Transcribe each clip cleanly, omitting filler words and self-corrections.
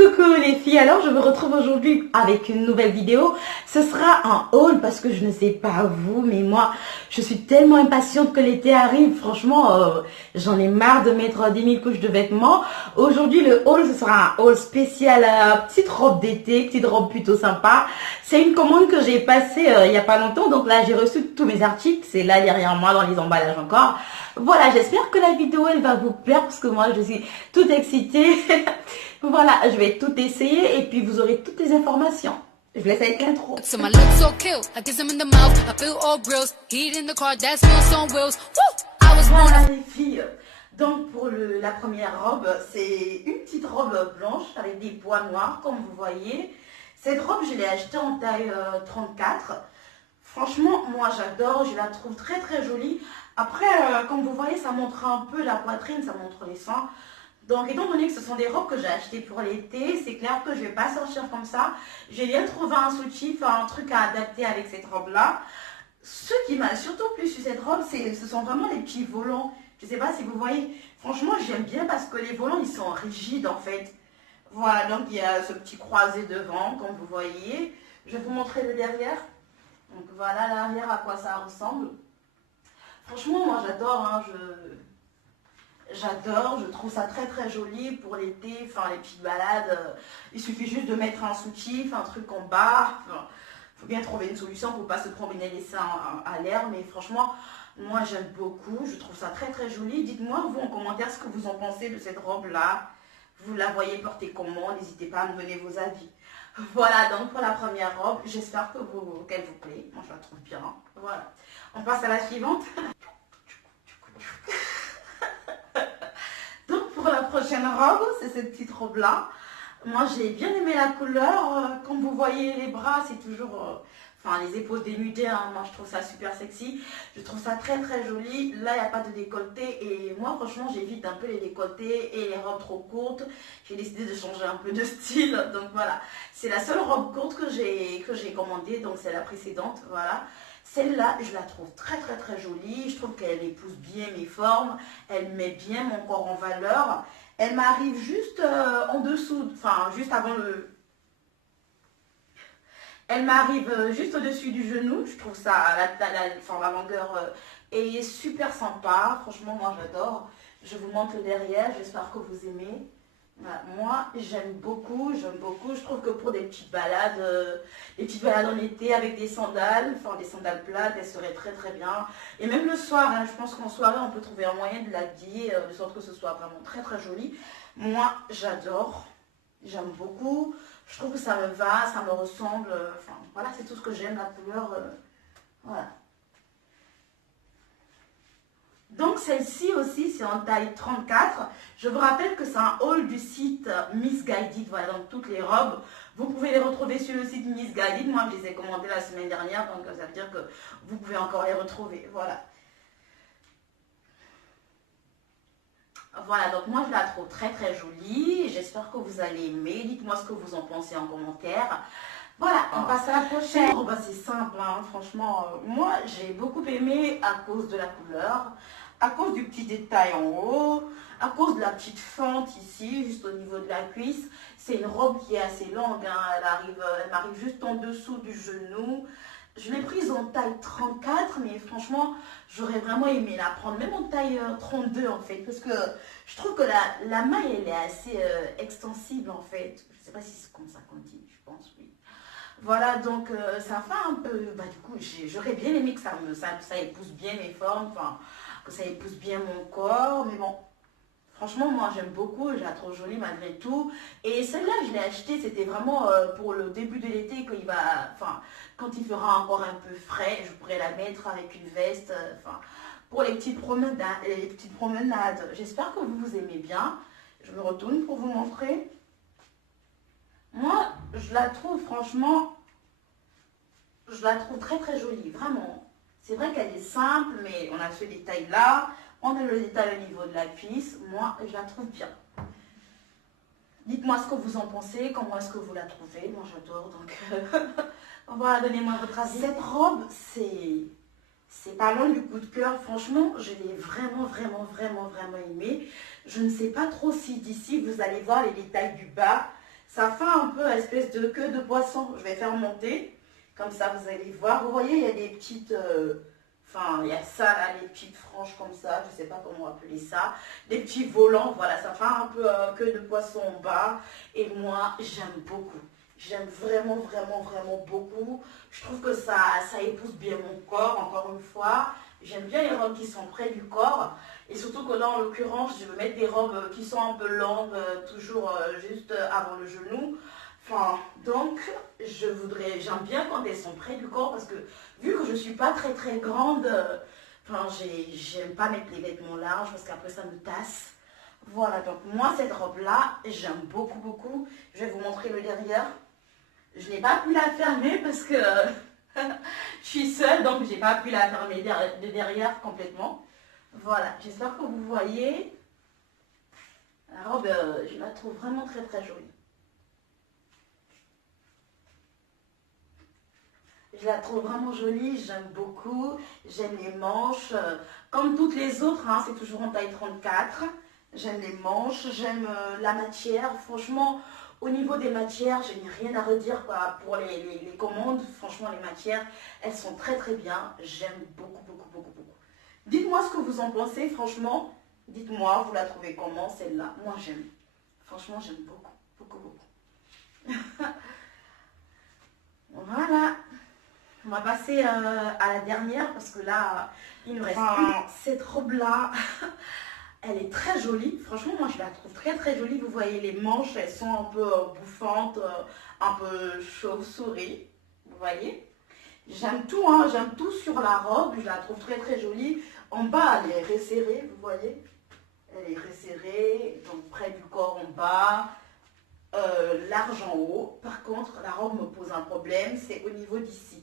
Coucou les filles, alors je me retrouve aujourd'hui avec une nouvelle vidéo. Ce sera un haul parce que je ne sais pas vous, mais moi je suis tellement impatiente que l'été arrive. Franchement, j'en ai marre de mettre 10 000 couches de vêtements. Aujourd'hui le haul, ce sera un haul spécial petite robe d'été, petite robe plutôt sympa. C'est une commande que j'ai passée il n'y a pas longtemps, donc là j'ai reçu tous mes articles. C'est là derrière moi dans les emballages encore. Voilà, j'espère que la vidéo elle va vous plaire parce que moi je suis toute excitée. Voilà, je vais tout essayer et puis vous aurez toutes les informations. Je vous laisse avec l'intro. Voilà les filles. Donc pour la première robe, c'est une petite robe blanche avec des pois noirs comme vous voyez. Cette robe, je l'ai achetée en taille 34. Franchement, moi j'adore, je la trouve très très jolie. Après, comme vous voyez, ça montre un peu la poitrine, ça montre les seins. Donc, étant donné que ce sont des robes que j'ai achetées pour l'été, c'est clair que je ne vais pas sortir comme ça. J'ai bien trouvé un soutif, un truc à adapter avec cette robe-là. Ce qui m'a surtout plu sur cette robe, ce sont vraiment les petits volants. Je ne sais pas si vous voyez. Franchement, j'aime bien parce que les volants, ils sont rigides en fait. Voilà, donc il y a ce petit croisé devant, comme vous voyez. Je vais vous montrer le derrière. Donc voilà l'arrière à quoi ça ressemble. Franchement, moi j'adore, hein, j'adore, je trouve ça très très joli pour l'été, enfin les petites balades. Il suffit juste de mettre un soutif, un truc en bas. Il faut bien trouver une solution pour ne pas se promener les seins à l'air. Mais franchement, moi j'aime beaucoup, je trouve ça très très joli. Dites-moi vous en commentaire ce que vous en pensez de cette robe-là. Vous la voyez porter comment, n'hésitez pas à me donner vos avis. Voilà donc pour la première robe, j'espère qu'elle vous plaît. Moi je la trouve bien. Voilà. On passe à la suivante. Donc pour la prochaine robe, c'est cette petite robe là. Moi j'ai bien aimé la couleur. Comme vous voyez les bras, c'est toujours... Enfin les épaules dénudées, hein. Moi je trouve ça super sexy. Je trouve ça très très joli. Là il n'y a pas de décolleté. Et moi franchement j'évite un peu les décolletés et les robes trop courtes. J'ai décidé de changer un peu de style. Donc voilà. C'est la seule robe courte que j'ai commandée. Donc c'est la précédente. Voilà. Celle-là, je la trouve très très très jolie. Je trouve qu'elle épouse bien mes formes. Elle met bien mon corps en valeur. Elle m'arrive juste en dessous, enfin juste avant le... Elle m'arrive juste au-dessus du genou. Je trouve ça, la longueur est super sympa. Franchement, moi j'adore. Je vous montre le derrière. J'espère que vous aimez. Voilà. Moi, j'aime beaucoup, j'aime beaucoup. Je trouve que pour des petites balades en été avec des sandales, enfin des sandales plates, elles seraient très très bien. Et même le soir, hein, je pense qu'en soirée, on peut trouver un moyen de l'habiller de sorte que ce soit vraiment très très joli. Moi, j'adore, j'aime beaucoup. Je trouve que ça me va, ça me ressemble. Enfin, voilà, c'est tout ce que j'aime, la couleur. Voilà. Donc celle-ci aussi c'est en taille 34. Je vous rappelle que c'est un haul du site Missguided. Voilà, donc toutes les robes, vous pouvez les retrouver sur le site Missguided. Moi je les ai commandées la semaine dernière, donc ça veut dire que vous pouvez encore les retrouver. Voilà. Voilà, donc moi je la trouve très très jolie. J'espère que vous allez aimer. Dites-moi ce que vous en pensez en commentaire. Voilà, on passe à la prochaine. Oh, bah, c'est simple, hein. Franchement, moi j'ai beaucoup aimé à cause de la couleur, à cause du petit détail en haut, à cause de la petite fente ici, juste au niveau de la cuisse. C'est une robe qui est assez longue, hein. Elle m'arrive juste en dessous du genou. Je l'ai prise en taille 34, mais franchement, j'aurais vraiment aimé la prendre, même en taille 32 en fait, parce que je trouve que la maille, elle est assez extensible en fait. Je ne sais pas si c'est comme ça qu'on dit, je pense, oui. Voilà, donc ça fait un peu... Bah, du coup, j'aurais bien aimé que ça épouse bien mes formes, enfin, que ça épouse bien mon corps, mais bon, franchement, moi j'aime beaucoup, je la trouve jolie malgré tout. Et celle-là, je l'ai achetée, c'était vraiment pour le début de l'été, quand il fera encore un peu frais, je pourrais la mettre avec une veste, enfin, pour les petites promenades. J'espère que vous aimez bien. Je me retourne pour vous montrer. Moi, je la trouve franchement, je la trouve très très jolie, vraiment. C'est vrai qu'elle est simple, mais on a ce détail là, on a le détail au niveau de la cuisse. Moi, je la trouve bien. Dites-moi ce que vous en pensez, comment est-ce que vous la trouvez. Moi, j'adore, donc voilà, donnez-moi votre avis. Cette robe, c'est pas loin du coup de cœur. Franchement, je l'ai vraiment, vraiment, vraiment, vraiment aimée. Je ne sais pas trop si d'ici, vous allez voir les détails du bas. Ça fait un peu espèce de queue de poisson. Je vais faire monter. Comme ça, vous allez voir. Vous voyez, il y a des petites... Enfin, il y a ça là, les petites franges comme ça. Je ne sais pas comment appeler ça. Des petits volants, voilà. Ça fait un peu queue de poisson en bas. Et moi, j'aime beaucoup. J'aime vraiment, vraiment, vraiment beaucoup. Je trouve que ça épouse bien mon corps, encore une fois. J'aime bien les robes qui sont près du corps. Et surtout que là, en l'occurrence, je veux mettre des robes qui sont un peu longues, toujours juste avant le genou. Enfin, donc, j'aime bien quand elles sont près du corps parce que vu que je ne suis pas très très grande, enfin, j'aime pas mettre les vêtements larges parce qu'après ça me tasse. Voilà, donc moi, cette robe-là, j'aime beaucoup, beaucoup. Je vais vous montrer le derrière. Je n'ai pas pu la fermer parce que je suis seule, donc je n'ai pas pu la fermer de derrière complètement. Voilà, j'espère que vous voyez. La robe, je la trouve vraiment très très jolie. Je la trouve vraiment jolie, j'aime beaucoup. J'aime les manches. Comme toutes les autres, hein, c'est toujours en taille 34. J'aime les manches, j'aime la matière. Franchement, au niveau des matières, je n'ai rien à redire quoi, pour les commandes. Franchement, les matières, elles sont très très bien. J'aime beaucoup, beaucoup, beaucoup, beaucoup. Dites-moi ce que vous en pensez, franchement. Dites-moi, vous la trouvez comment celle-là? Moi, j'aime. Franchement, j'aime beaucoup, beaucoup, beaucoup. Voilà. On va passer à la dernière parce que là, il nous reste cette robe-là. Elle est très jolie. Franchement, moi, je la trouve très, très jolie. Vous voyez, les manches, elles sont un peu bouffantes, un peu chauve-souris. Vous voyez? J'aime tout, hein. J'aime tout sur la robe. Je la trouve très, très jolie. En bas, elle est resserrée, vous voyez? Elle est resserrée, donc près du corps en bas. Large en haut. Par contre, la robe me pose un problème. C'est au niveau d'ici.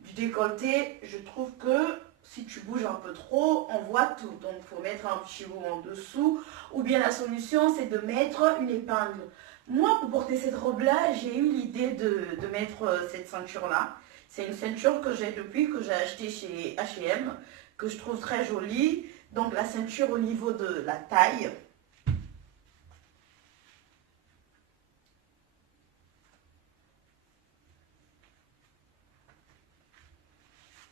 Du décolleté, je trouve que si tu bouges un peu trop, on voit tout. Donc, il faut mettre un petit haut en dessous. Ou bien la solution, c'est de mettre une épingle. Moi, pour porter cette robe-là, j'ai eu l'idée de mettre cette ceinture-là. C'est une ceinture que j'ai depuis que j'ai acheté chez H&M, que je trouve très jolie. Donc, la ceinture au niveau de la taille.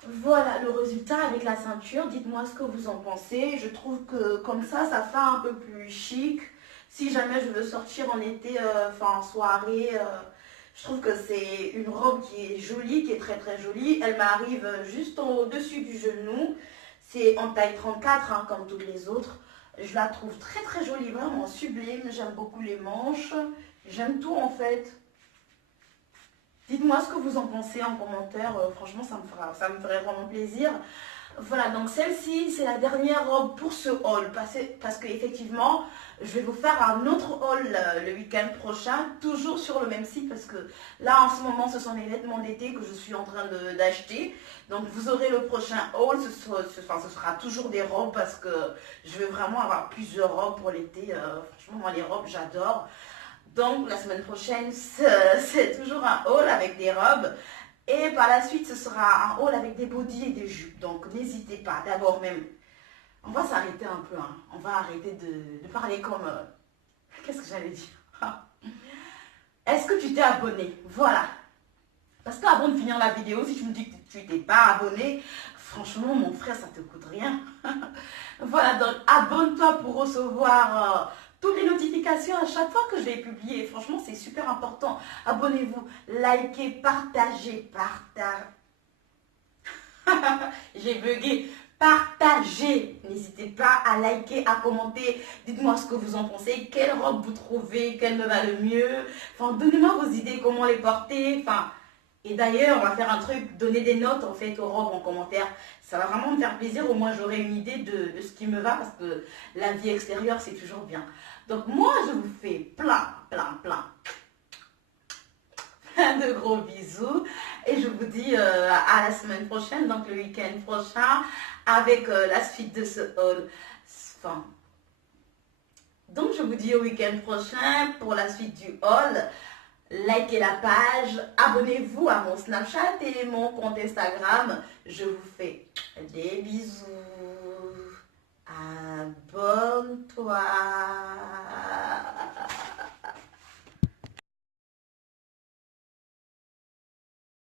Voilà le résultat avec la ceinture. Dites-moi ce que vous en pensez. Je trouve que comme ça fait un peu plus chic. Si jamais je veux sortir en été, enfin en soirée, je trouve que c'est une robe qui est jolie, qui est très très jolie. Elle m'arrive juste au-dessus du genou. C'est en taille 34, hein, comme toutes les autres. Je la trouve très très jolie, vraiment sublime. J'aime beaucoup les manches. J'aime tout en fait. Dites-moi ce que vous en pensez en commentaire. Franchement, ça me ferait vraiment plaisir. Voilà, donc celle-ci, c'est la dernière robe pour ce haul. Parce qu'effectivement, je vais vous faire un autre haul le week-end prochain, toujours sur le même site. Parce que là, en ce moment, ce sont les vêtements d'été que je suis en train d'acheter. Donc, vous aurez le prochain haul. Ce sera toujours des robes parce que je veux vraiment avoir plusieurs robes pour l'été. Franchement, moi, les robes, j'adore. Donc, la semaine prochaine, c'est toujours un haul avec des robes. Et par la suite, ce sera un haul avec des bodys et des jupes. Donc, n'hésitez pas. D'abord même, on va s'arrêter un peu. Hein. On va arrêter de parler comme... qu'est-ce que j'allais dire? Est-ce que tu t'es abonné? Voilà. Parce qu'avant de finir la vidéo, si tu me dis que tu t'es pas abonné, franchement, mon frère, ça te coûte rien. Voilà, donc abonne-toi pour recevoir... toutes les notifications à chaque fois que je vais publier. Franchement, c'est super important. Abonnez-vous, likez, partagez, J'ai bugué. Partagez. N'hésitez pas à liker, à commenter. Dites-moi ce que vous en pensez. Quelle robe vous trouvez? Quelle me va le mieux? Enfin, donnez-moi vos idées, comment les porter. Enfin, et d'ailleurs, on va faire un truc, donner des notes en fait aux robes en commentaire. Ça va vraiment me faire plaisir. Au moins, j'aurai une idée de ce qui me va parce que la vie extérieure, c'est toujours bien. Donc moi, je vous fais plein de gros bisous. Et je vous dis à la semaine prochaine, donc le week-end prochain, avec la suite de ce haul. Enfin, donc je vous dis au week-end prochain pour la suite du haul. Likez la page, abonnez-vous à mon Snapchat et mon compte Instagram. Je vous fais des bisous.